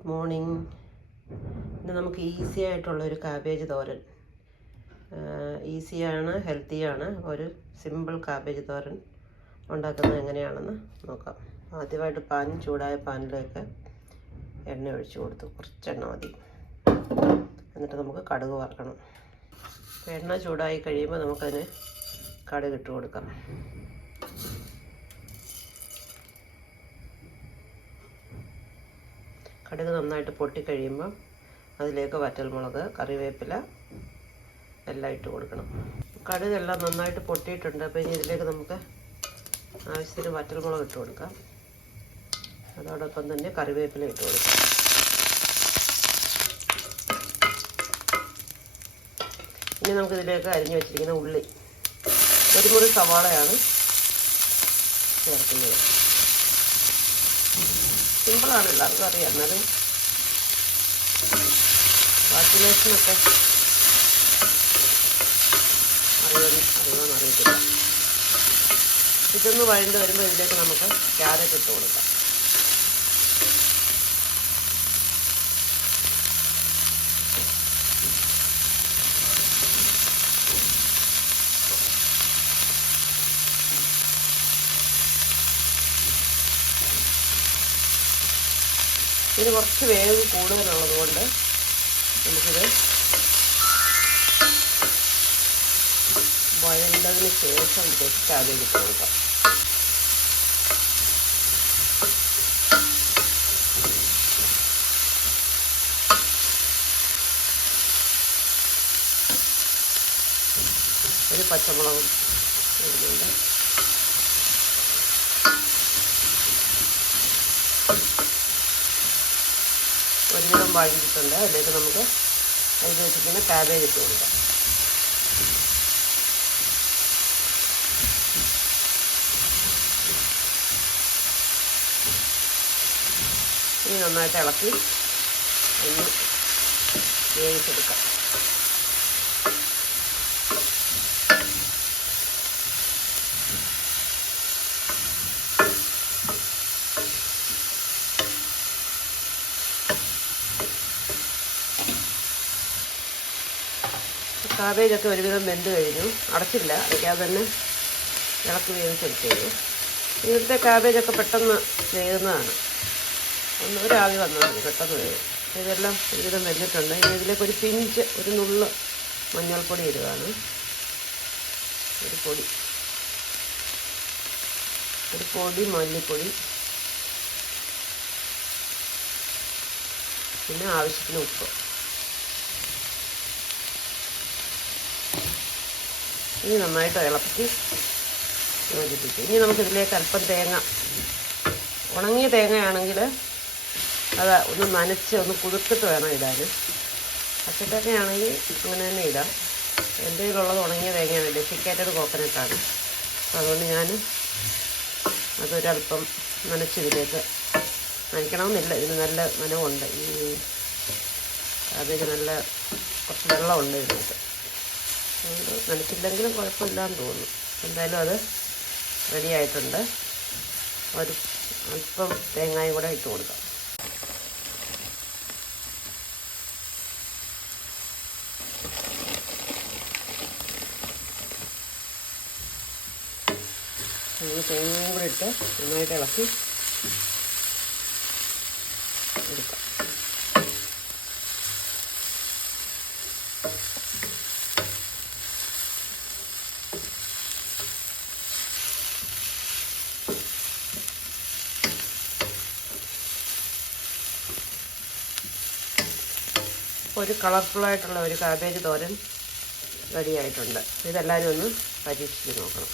Good morning. ഇന്ന് നമുക്ക് easy ആയിട്ടുള്ളൊരു കാബേജ് തോരൻ, ഈസിയാണ്, ഹെൽത്തിയാണ്. ഒരു സിമ്പിൾ കാബേജ് തോരൻ ഉണ്ടാക്കുന്നത് എങ്ങനെയാണെന്ന് നോക്കാം. ആദ്യമായിട്ട് ചൂടായ പാനിലേക്ക് എണ്ണ ഒഴിച്ചു കൊടുത്തു. കുറച്ചെണ്ണ മതി. എന്നിട്ട് നമുക്ക് കടുക് വറക്കണം. എണ്ണ ചൂടായി കഴിയുമ്പോൾ നമുക്കതിന് കടുക് ഇട്ട് കൊടുക്കാം. കടുക് നന്നായിട്ട് പൊട്ടിക്കഴിയുമ്പോൾ അതിലേക്ക് വറ്റൽമുളക്, കറിവേപ്പില എല്ലാം ഇട്ട് കൊടുക്കണം. കടുകെല്ലാം നന്നായിട്ട് പൊട്ടിയിട്ടുണ്ട്. അപ്പോൾ ഇനി ഇതിലേക്ക് നമുക്ക് ആവശ്യത്തിന് വറ്റൽമുളക് ഇട്ട് കൊടുക്കാം. അതോടൊപ്പം തന്നെ കറിവേപ്പില ഇട്ട് കൊടുക്കാം. ഇനി നമുക്കിതിലേക്ക് അരിഞ്ഞു വെച്ചിരിക്കുന്ന ഉള്ളി, ഒരു മുറി സവാളയാണ് ചേർക്കുന്നത്. സിമ്പിളാണ്, എല്ലാവർക്കും അറിയാം. എന്നാലും വാക്സിനേഷനൊക്കെ അറിയുമെന്ന് അറിയത്തില്ല. ഇതൊന്ന് വഴണ്ട് വരുമ്പോൾ ഇതിലേക്ക് നമുക്ക് ക്യാരറ്റ് ഇട്ട് കൊടുക്കാം. ഇതിന് കുറച്ച് വേവ് കൂടുതലുള്ളത് കൊണ്ട് നമുക്കിത് വഴണ്ടതിന് ശേഷം ജസ്റ്റ് അതിലേക്ക് ഇട്ട് കൊടുക്കാം. ഒരു പച്ചമുളകും ഇടുന്നുണ്ട്. ഒരുവിധം വഴങ്ങിയിട്ടുണ്ട്. അതിലേക്ക് നമുക്ക് അതിൽ വെച്ചിരിക്കുന്ന കാബേജ് ഇട്ട് കൊടുക്കാം. ഇനി നന്നായിട്ട് ഇളക്കി ഒന്ന് വേവിച്ചെടുക്കാം. കാബേജൊക്കെ ഒരുവിധം വെന്ത് കഴിഞ്ഞു. അടച്ചില്ല, അതിക്കാതെ തന്നെ ഇളക്കി വേവിച്ചെടുത്തേക്ക്. ഇവിടുത്തെ കാബേജൊക്കെ പെട്ടെന്ന് വേകുന്നതാണ്. ഒരാവി വന്നാൽ മതി, പെട്ടെന്ന് വേവും. ഇതെല്ലാം ഒരുവിധം വെന്തിട്ടുണ്ട്. ഇനി ഇതിലേക്ക് ഒരു പിഞ്ച്, ഒരു നുള്ള് മഞ്ഞൾപ്പൊടി ഇടുകയാണ്. ഒരു പൊടി മല്ലിപ്പൊടി, പിന്നെ ആവശ്യത്തിന് ഉപ്പ്. ഇനി നന്നായിട്ട് ഇളക്കി യോജിപ്പിക്കും. ഇനി നമുക്കിതിലേക്ക് അല്പം തേങ്ങ, ഉണങ്ങിയ തേങ്ങയാണെങ്കിൽ അത് ഒന്ന് നനച്ച് ഒന്ന് കുതിർത്തിട്ട് വേണം ഇടാൻ. പച്ചത്തേങ്ങയാണെങ്കിൽ അങ്ങനെ തന്നെ ഇടാം. എൻ്റെ കയ്യിലുള്ളത് ഉണങ്ങിയ തേങ്ങയാണ്, ഡെസിക്കേറ്റഡ് കോക്കനട്ടാണ്. അതുകൊണ്ട് ഞാൻ അതൊരല്പം നനച്ചിതിലേക്ക്, നനയ്ക്കണമെന്നില്ല, ഇതിന് നല്ല നനവുണ്ട്. ഈ അതിന് നല്ല കുറച്ച് വെള്ളമുണ്ട് ഇതിനകത്ത്. അതുകൊണ്ട് നനച്ചില്ലെങ്കിലും കുഴപ്പമില്ലാന്ന് തോന്നുന്നു. എന്തായാലും അത് റെഡി ആയിട്ടുണ്ട്. ഒരു അല്പം തേങ്ങയും കൂടെ ഇട്ട് കൊടുക്കാം. തേങ്ങയും കൂടെ ഇട്ട് നന്നായിട്ട് ഇളക്കി എടുക്കാം. ഒരു കളർഫുള്ളായിട്ടുള്ള ഒരു കാബേജ് തോരൻ റെഡി ആയിട്ടുണ്ട്. ഇതെല്ലാവരും ഒന്ന് പരീക്ഷിച്ച് നോക്കണം.